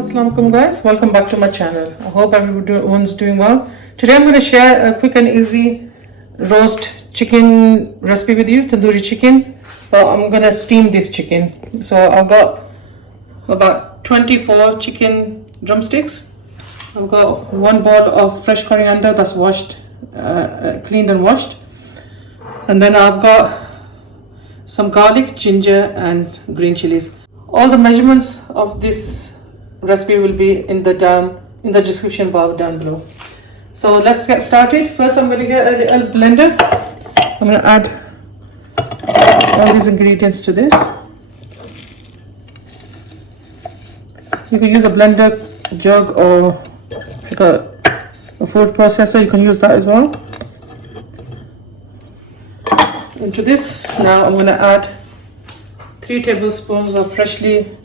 Assalamu alaikum guys, welcome back to my channel. I hope everyone's doing well. Today I'm going to share a quick and easy roast chicken recipe with you, tandoori chicken. But I'm going to steam this chicken. So I've got about 24 chicken drumsticks. I've got one bowl of fresh coriander that's washed, cleaned and washed. And then I've got some garlic, ginger and green chilies. All the measurements of this recipe will be in the description bar down below. So let's get started. First I'm going to get a little blender. I'm going to add all these ingredients to this. You can use a blender, a jug, or like a food processor. You can use that as well. Into this now I'm going to add 3 tablespoons of freshly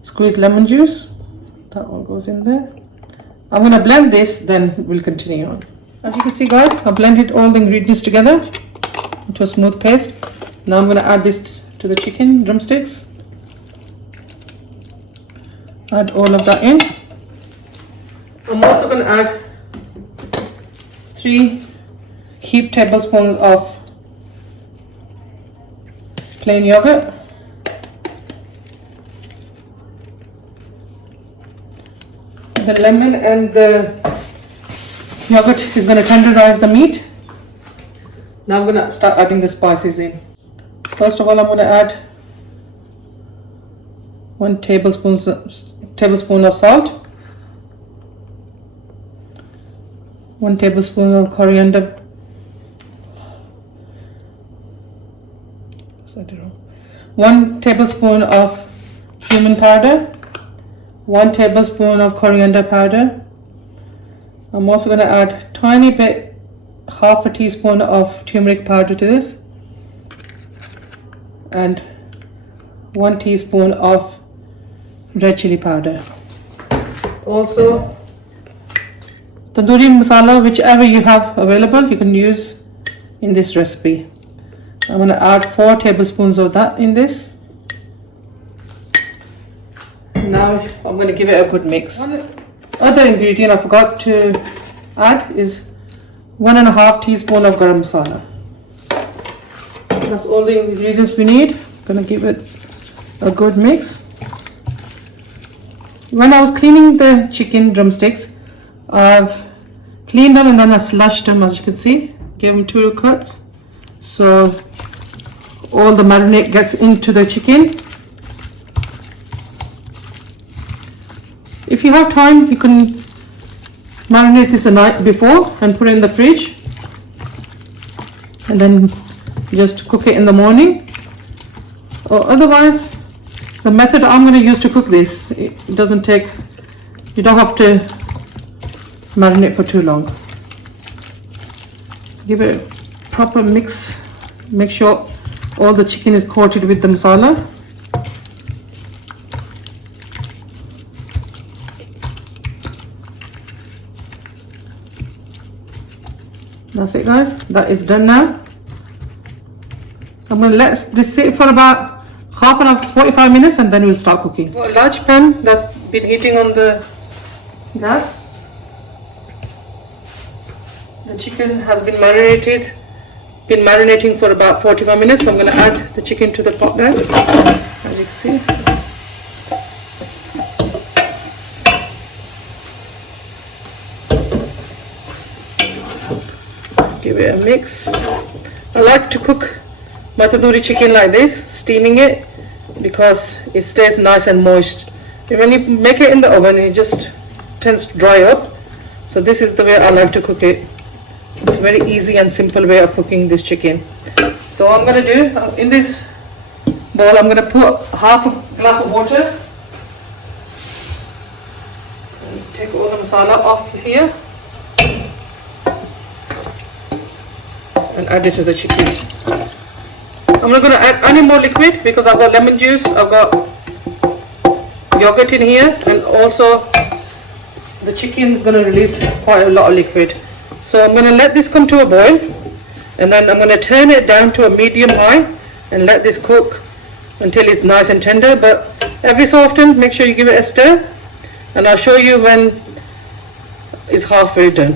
squeezed lemon juice. That all goes in there. I'm going to blend this, then we'll continue on. As you can see guys, I blended all the ingredients together into a smooth paste. Now I'm going to add this to the chicken drumsticks. Add all of that in. I'm also going to add 3 heaped tablespoons of plain yogurt. The lemon and the yogurt is going to tenderize the meat. Now I'm going to start adding the spices in. First of all, I'm going to add 1 tablespoon of salt, 1 tablespoon of coriander, 1 tablespoon of cumin powder, 1 tablespoon of coriander powder. I'm also going to add tiny bit, half a teaspoon of turmeric powder to this, and 1 teaspoon of red chilli powder. Also tandoori masala, whichever you have available, you can use in this recipe. I'm going to add 4 tablespoons of that in this. Now I'm going to give it a good mix. One other ingredient I forgot to add is 1.5 teaspoon of garam masala. That's all the ingredients we need. Going to give it a good mix. When I was cleaning the chicken drumsticks, I've cleaned them and then I slashed them, as you can see. Gave them 2 cuts so all the marinade gets into the chicken. If you have time, you can marinate this the night before and put it in the fridge and then just cook it in the morning. Or otherwise, the method I'm going to use to cook this, it doesn't take, you don't have to marinate for too long. Give it a proper mix. Make sure all the chicken is coated with the masala. That's it guys, that is done now. I'm going to let this sit for about half an hour to 45 minutes and then we'll start cooking. Got a large pan that's been heating on the gas. The chicken has been marinating for about 45 minutes. So I'm going to add the chicken to the pot now, as you can see. Give it a mix. I like to cook my tandoori chicken like this, steaming it, because it stays nice and moist. And when you make it in the oven, it just tends to dry up. So this is the way I like to cook it. It's a very easy and simple way of cooking this chicken. So what I'm going to do, in this bowl, I'm going to put half a glass of water. And take all the masala off here. And add it to the chicken. I'm not going to add any more liquid because I've got lemon juice, I've got yogurt in here, and also the chicken is going to release quite a lot of liquid. So I'm going to let this come to a boil, and then I'm going to turn it down to a medium high and let this cook until it's nice and tender. But every so often make sure you give it a stir, and I'll show you when it's halfway done.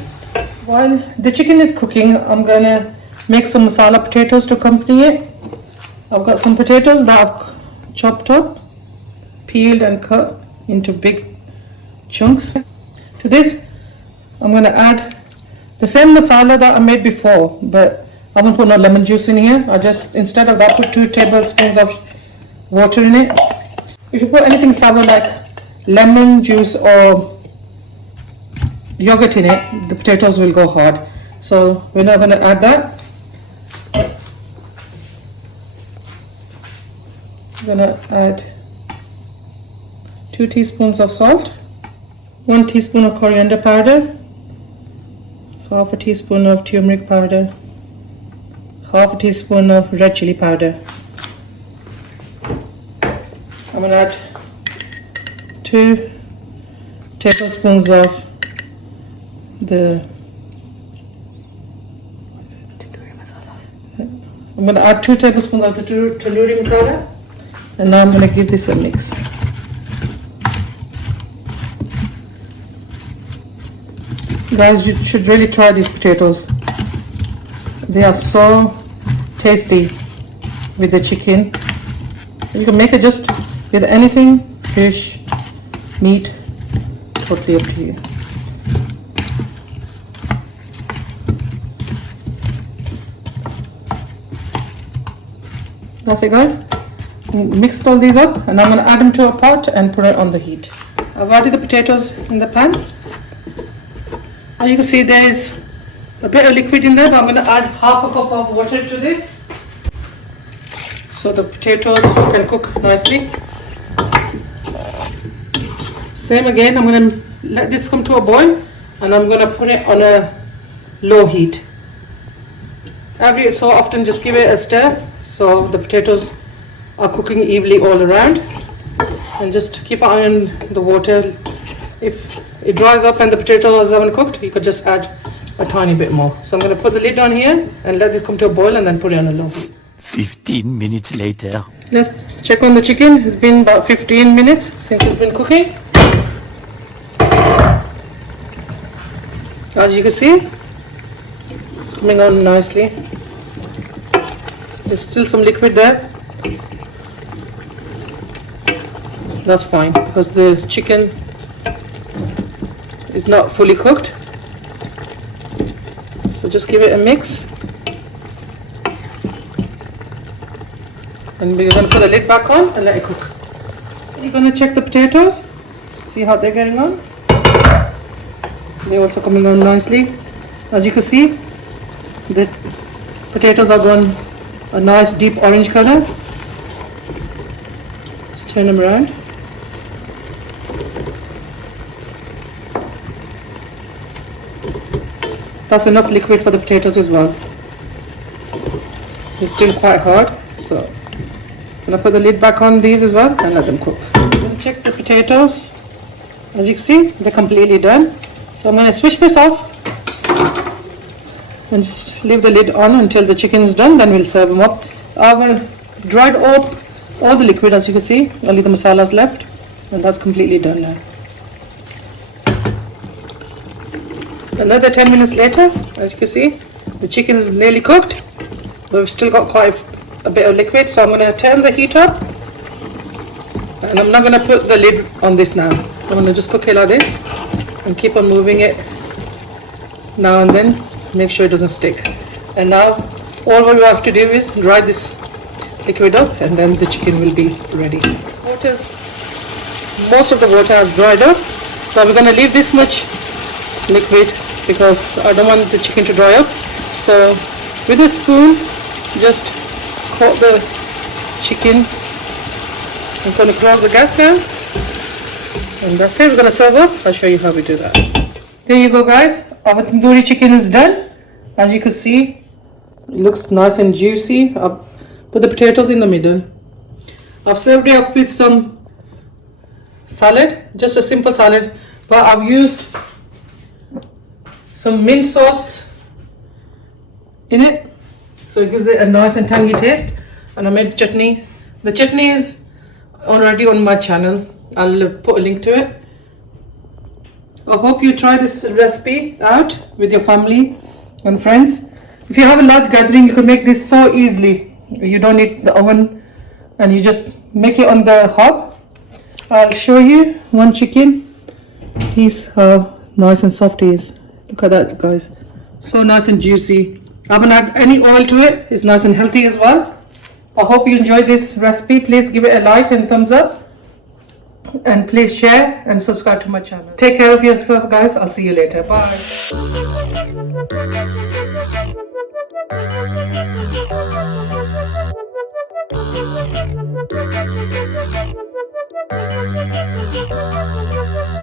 While the chicken is cooking, I'm gonna make some masala potatoes to accompany it. I've got some potatoes that I've chopped up, peeled and cut into big chunks. To this, I'm gonna add the same masala that I made before, but I won't put no lemon juice in here. I just, instead of that, put 2 tablespoons of water in it. If you put anything sour like lemon juice or yogurt in it, the potatoes will go hard. So we're not going to add that. I'm going to add 2 teaspoons of salt, 1 teaspoon of coriander powder, half a teaspoon of turmeric powder, half a teaspoon of red chilli powder. I'm going to add 2 tablespoons of the I'm going to add 2 tablespoons of the tandoori masala, and now I'm going to give this a mix. Guys, you should really try these potatoes. They are so tasty with the chicken. You can make it just with anything, fish, meat, totally up to you. That's it, guys. Mixed all these up, and I'm going to add them to a pot and put it on the heat. I've added the potatoes in the pan. As you can see, there is a bit of liquid in there, but I'm going to add half a cup of water to this so the potatoes can cook nicely. Same again, I'm going to let this come to a boil, and I'm going to put it on a low heat. Every so often just give it a stir so the potatoes are cooking evenly all around, and just keep an eye on the water. If it dries up and the potatoes haven't cooked, you could just add a tiny bit more. So I'm going to put the lid on here and let this come to a boil, and then put it on a low heat. 15 minutes later. Let's check on the chicken. It's been about 15 minutes since it's been cooking. As you can see, it's coming on nicely. There's still some liquid there. That's fine because the chicken is not fully cooked. So just give it a mix. And we're going to put the lid back on and let it cook. You're going to check the potatoes, see how they're getting on. They're also coming on nicely. As you can see, the potatoes are going a nice deep orange color. Just turn them around. That's enough liquid for the potatoes as well. It's still quite hard, so I'm going to put the lid back on these as well and let them cook. I'm going to check the potatoes. As you can see, they're completely done. So I'm going to switch this off and just leave the lid on until the chicken is done, then we'll serve them up. I've dried up all the liquid, as you can see, only the masalas left, and that's completely done now. Another 10 minutes later, as you can see, the chicken is nearly cooked, but we've still got quite a bit of liquid, so I'm going to turn the heat up, and I'm not going to put the lid on this now. I'm going to just cook it like this and keep on moving it now and then, make sure it doesn't stick. And now all we have to do is dry this liquid up, and then the chicken will be ready. Most of the water has dried up, so we're going to leave this much liquid because I don't want the chicken to dry up. So with a spoon, just coat the chicken. I'm going to close the gas down, and that's it. We're going to serve up. I'll show you how we do that. There you go, guys. Our tandoori chicken is done. As you can see, it looks nice and juicy. I'll put the potatoes in the middle. I've served it up with some salad, just a simple salad, but I've used some mint sauce in it, so it gives it a nice and tangy taste. And I made chutney. The chutney is already on my channel. I'll put a link to it. I hope you try this recipe out with your family and friends. If you have a large gathering, you can make this so easily. You don't need the oven and you just make it on the hob. I'll show you one chicken piece, how nice and soft it is. Look at that, guys. So nice and juicy. I haven't added any oil to it. It's nice and healthy as well. I hope you enjoyed this recipe. Please give it a like and thumbs up. And please share and subscribe to my channel. Take care of yourself, guys. I'll see you later. Bye.